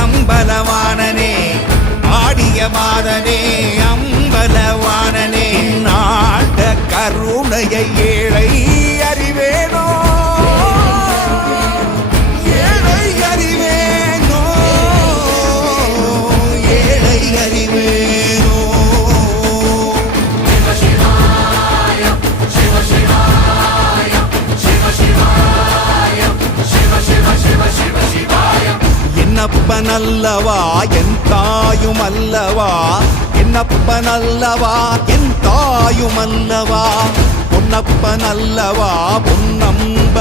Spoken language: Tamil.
அம்பலவாணனே ஆடிய மாதனே அம்பலவாணனே நாட கருணையை ஏழை அறிவேனோ ஏழை அறிவேனோ ஏழை அறிவேனோ என்னப்பனல்லவா என் தாயும் அல்லவா என்னப்பனல்லவா என் தாயும் அல்லவா பொன்னப்பனல்லவா பொன்னம்ப